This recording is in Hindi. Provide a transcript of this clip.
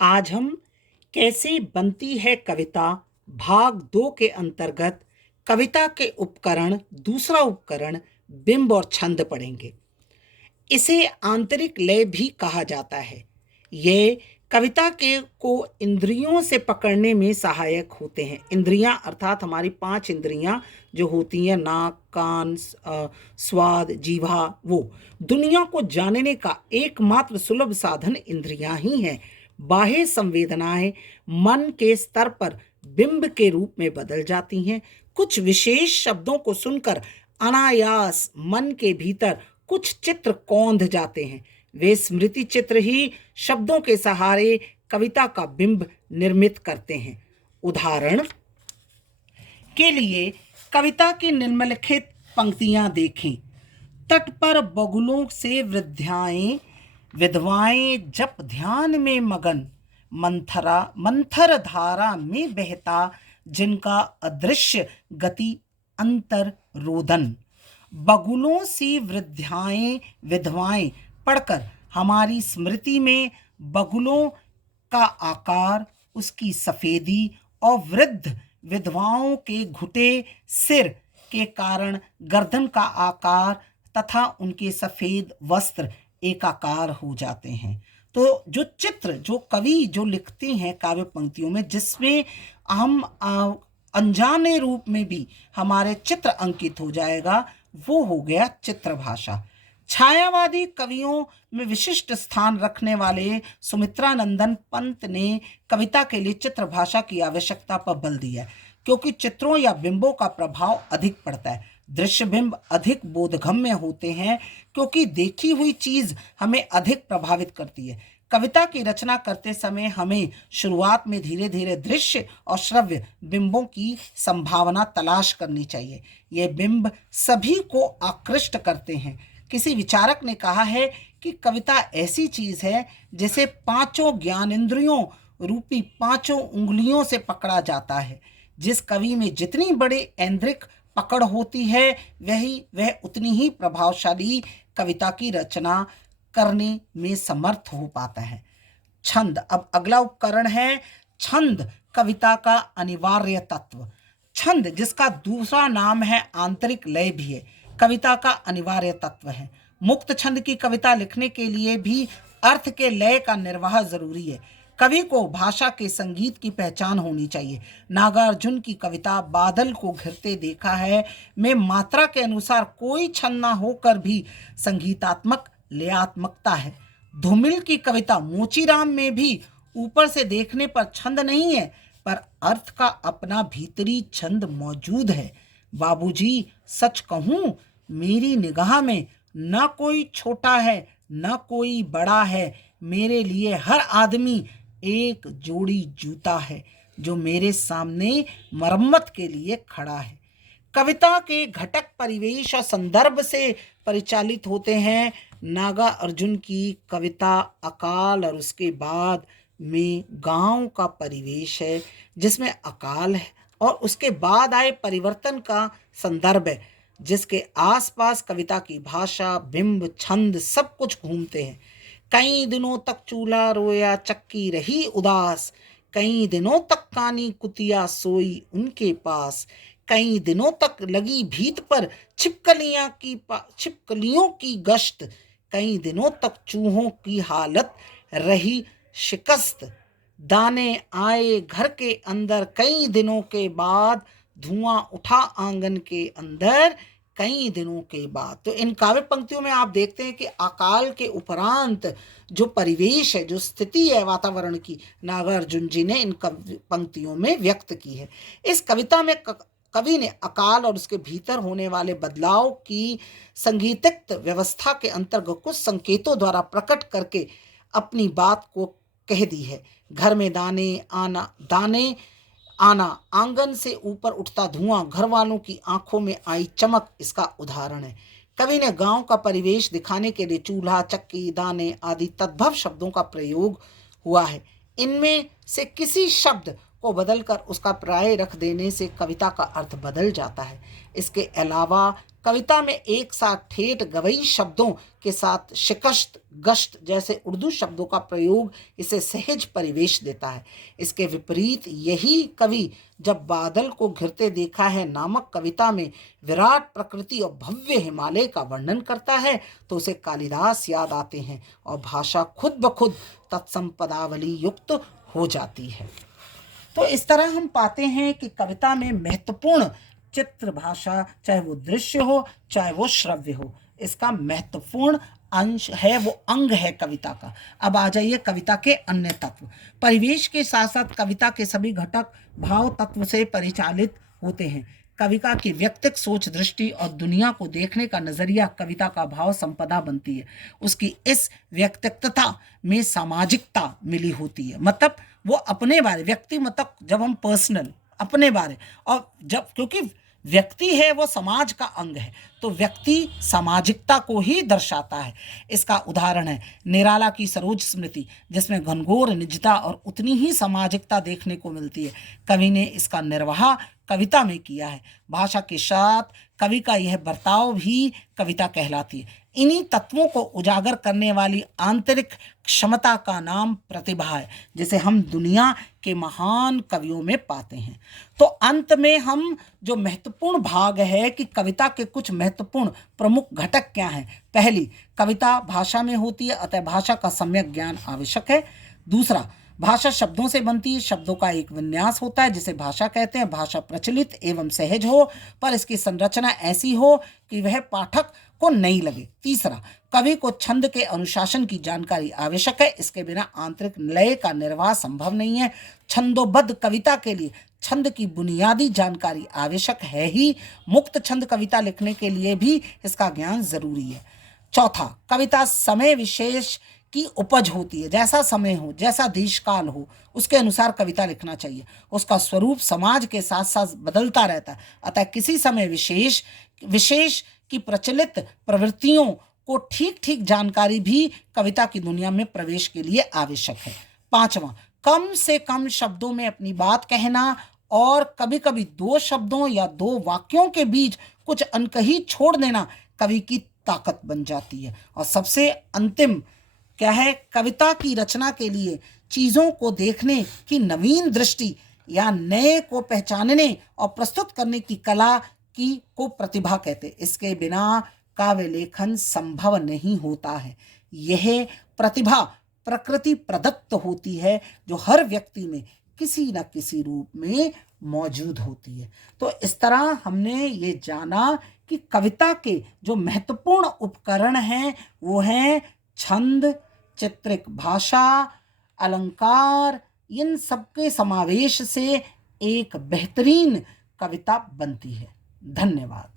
आज हम कैसे बनती है कविता भाग 2 के अंतर्गत कविता के उपकरण दूसरा उपकरण बिंब और छंद पढ़ेंगे। इसे आंतरिक लय भी कहा जाता है। ये कविता के को इंद्रियों से पकड़ने में सहायक होते हैं। इंद्रियां अर्थात हमारी 5 इंद्रियां जो होती हैं नाक, कान, स्वाद, जीवा, वो दुनिया को जानने का एकमात्र सुलभ साधन इंद्रियां ही हैं। बाह्य संवेदनाएं मन के स्तर पर बिंब के रूप में बदल जाती हैं। कुछ विशेष शब्दों को सुनकर अनायास मन के भीतर कुछ चित्र कौंध जाते हैं। वे स्मृति चित्र ही शब्दों के सहारे कविता का बिंब निर्मित करते हैं। उदाहरण के लिए कविता की निम्नलिखित पंक्तियां देखें। तट पर बगुलों से वृद्धाएं विधवाएं जप ध्यान में मगन, मंथर धारा में बहता जिनका अदृश्य गति अंतर रोदन। बगुलों सी वृद्धाएं विधवाएं पढ़कर हमारी स्मृति में बगुलों का आकार, उसकी सफेदी और वृद्ध विधवाओं के घुटे सिर के कारण गर्दन का आकार तथा उनके सफेद वस्त्र एकाकार हो जाते हैं। तो जो चित्र जो कवि जो लिखते हैं काव्य पंक्तियों में, जिसमें हम अनजाने रूप में भी हमारे चित्र अंकित हो जाएगा, वो हो गया चित्र भाषा। छायावादी कवियों में विशिष्ट स्थान रखने वाले सुमित्रानंदन पंत ने कविता के लिए चित्र भाषा की आवश्यकता पर बल दिया है, क्योंकि चित्रों या बिंबों का प्रभाव अधिक पड़ता है। दृश्य बिंब अधिक बोधगम्य होते हैं क्योंकि देखी हुई चीज हमें अधिक प्रभावित करती है। कविता की रचना करते समय हमें शुरुआत में धीरे धीरे दृश्य और श्रव्य बिंबों की संभावना तलाश करनी चाहिए। ये बिंब सभी को आकृष्ट करते हैं। किसी विचारक ने कहा है कि कविता ऐसी चीज है जिसे 5 ज्ञानेंद्रियों रूपी 5 उंगलियों से पकड़ा जाता है। जिस कवि में जितनी बड़ी ऐन्द्रिक पकड़ होती है वह उतनी ही प्रभावशाली कविता की रचना करने में समर्थ हो पाता है। छंद। अब अगला उपकरण है छंद, कविता का अनिवार्य तत्व। छंद, जिसका दूसरा नाम है आंतरिक लय भी है, कविता का अनिवार्य तत्व है। मुक्त छंद की कविता लिखने के लिए भी अर्थ के लय का निर्वाह जरूरी है। कवि को भाषा के संगीत की पहचान होनी चाहिए। नागार्जुन की कविता बादल को घिरते देखा है में मात्रा के अनुसार कोई छंद न होकर भी संगीतात्मक लयात्मकता है। धूमिल की कविता मोचीराम में भी ऊपर से देखने पर छंद नहीं है, पर अर्थ का अपना भीतरी छंद मौजूद है। बाबूजी, सच कहूं, मेरी निगाह में न कोई छोटा है न कोई बड़ा है। मेरे लिए हर आदमी एक जोड़ी जूता है जो मेरे सामने मरम्मत के लिए खड़ा है। कविता के घटक परिवेश और संदर्भ से परिचालित होते हैं। नागा अर्जुन की कविता अकाल और उसके बाद में गांव का परिवेश है, जिसमें अकाल है और उसके बाद आए परिवर्तन का संदर्भ है, जिसके आसपास कविता की भाषा, बिंब, छंद सब कुछ घूमते हैं। कई दिनों तक चूल्हा रोया, चक्की रही उदास, कई दिनों तक कानी कुतिया सोई उनके पास, कई दिनों तक लगी भीत पर छिपकलियों की गश्त, कई दिनों तक चूहों की हालत रही शिकस्त। दाने आए घर के अंदर कई दिनों के बाद, धुआं उठा आंगन के अंदर कई दिनों के बाद। तो इन काव्य पंक्तियों में आप देखते हैं कि अकाल के उपरांत जो परिवेश है, जो स्थिति है वातावरण की, नागार्जुन जी ने इन पंक्तियों में व्यक्त की है। इस कविता में कवि ने अकाल और उसके भीतर होने वाले बदलाव की संगीतिक व्यवस्था के अंतर्गत कुछ संकेतों द्वारा प्रकट करके अपनी बात को कह दी है। घर में दाने आना, आंगन से ऊपर उठता धुआं, घर वालों की आंखों में आई चमक इसका उदाहरण है। कवि ने गांव का परिवेश दिखाने के लिए चूल्हा, चक्की, दाने आदि तद्भव शब्दों का प्रयोग हुआ है। इनमें से किसी शब्द को बदलकर उसका पर्याय रख देने से कविता का अर्थ बदल जाता है। इसके अलावा कविता में एक साथ ठेठ गवई शब्दों के साथ शिकस्त, गश्त जैसे उर्दू शब्दों का प्रयोग इसे सहज परिवेश देता है। इसके विपरीत यही कवि जब बादल को घिरते देखा है नामक कविता में विराट प्रकृति और भव्य हिमालय का वर्णन करता है तो उसे कालिदास याद आते हैं और भाषा खुद ब खुद तत्संपदावली युक्त हो जाती है। तो इस तरह हम पाते हैं कि कविता में महत्वपूर्ण चित्र भाषा, चाहे वो दृश्य हो चाहे वो श्रव्य हो, इसका महत्वपूर्ण अंश है, वो अंग है कविता का। अब आ जाइए कविता के अन्य तत्व। परिवेश के साथ साथ कविता के सभी घटक भाव तत्व से परिचालित होते हैं। कविता की व्यक्तिक सोच, दृष्टि और दुनिया को देखने का नजरिया कविता का भाव संपदा बनती है। उसकी इस व्यक्तिकता में सामाजिकता मिली होती है, मतलब वो अपने बारे, व्यक्ति मतलब जब हम पर्सनल अपने बारे, और जब क्योंकि व्यक्ति है वो समाज का अंग है तो व्यक्ति सामाजिकता को ही दर्शाता है। इसका उदाहरण है निराला की सरोज स्मृति, जिसमें घनघोर निजता और उतनी ही सामाजिकता देखने को मिलती है। कवि ने इसका निर्वाह कविता में किया है। भाषा के साथ कवि का यह बर्ताव भी कविता कहलाती है। इन्हीं तत्वों को उजागर करने वाली आंतरिक क्षमता का नाम प्रतिभा है, जिसे हम दुनिया के महान कवियों में पाते हैं। तो अंत में हम जो महत्वपूर्ण भाग है कि कविता के कुछ महत्वपूर्ण प्रमुख घटक क्या हैं। पहली, कविता भाषा में होती है, अतः भाषा का सम्यक ज्ञान आवश्यक है। दूसरा, भाषा शब्दों से बनती है, शब्दों का एक विन्यास होता है जिसे भाषा कहते हैं। भाषा प्रचलित एवं सहज हो पर इसकी संरचना ऐसी हो कि वह पाठक को नहीं लगे। तीसरा, कवि को छंद के अनुशासन की जानकारी आवश्यक है, इसके बिना आंतरिक लय का निर्वाह संभव नहीं है। छंदोबद्ध कविता के लिए छंद की बुनियादी जानकारी आवश्यक है ही, मुक्त छंद कविता लिखने के लिए भी इसका ज्ञान जरूरी है। चौथा, कविता समय विशेष की उपज होती है। जैसा समय हो, जैसा देशकाल हो, उसके अनुसार कविता लिखना चाहिए। उसका स्वरूप समाज के साथ साथ बदलता रहता है, अतः किसी समय विशेष की प्रचलित प्रवृत्तियों को ठीक ठीक जानकारी भी कविता की दुनिया में प्रवेश के लिए आवश्यक है। पांचवा, कम से कम शब्दों में अपनी बात कहना और कभी कभी दो शब्दों या दो वाक्यों के बीच कुछ अनकही छोड़ देना कवि की ताकत बन जाती है। और सबसे अंतिम क्या है, कविता की रचना के लिए चीज़ों को देखने की नवीन दृष्टि या नए को पहचानने और प्रस्तुत करने की कला की को प्रतिभा कहते। इसके बिना काव्य लेखन संभव नहीं होता है। यह प्रतिभा प्रकृति प्रदत्त होती है जो हर व्यक्ति में किसी न किसी रूप में मौजूद होती है। तो इस तरह हमने ये जाना कि कविता के जो महत्वपूर्ण उपकरण हैं वो हैं छंद, चित्रिक भाषा, अलंकार, इन सबके समावेश से एक बेहतरीन कविता बनती है। धन्यवाद।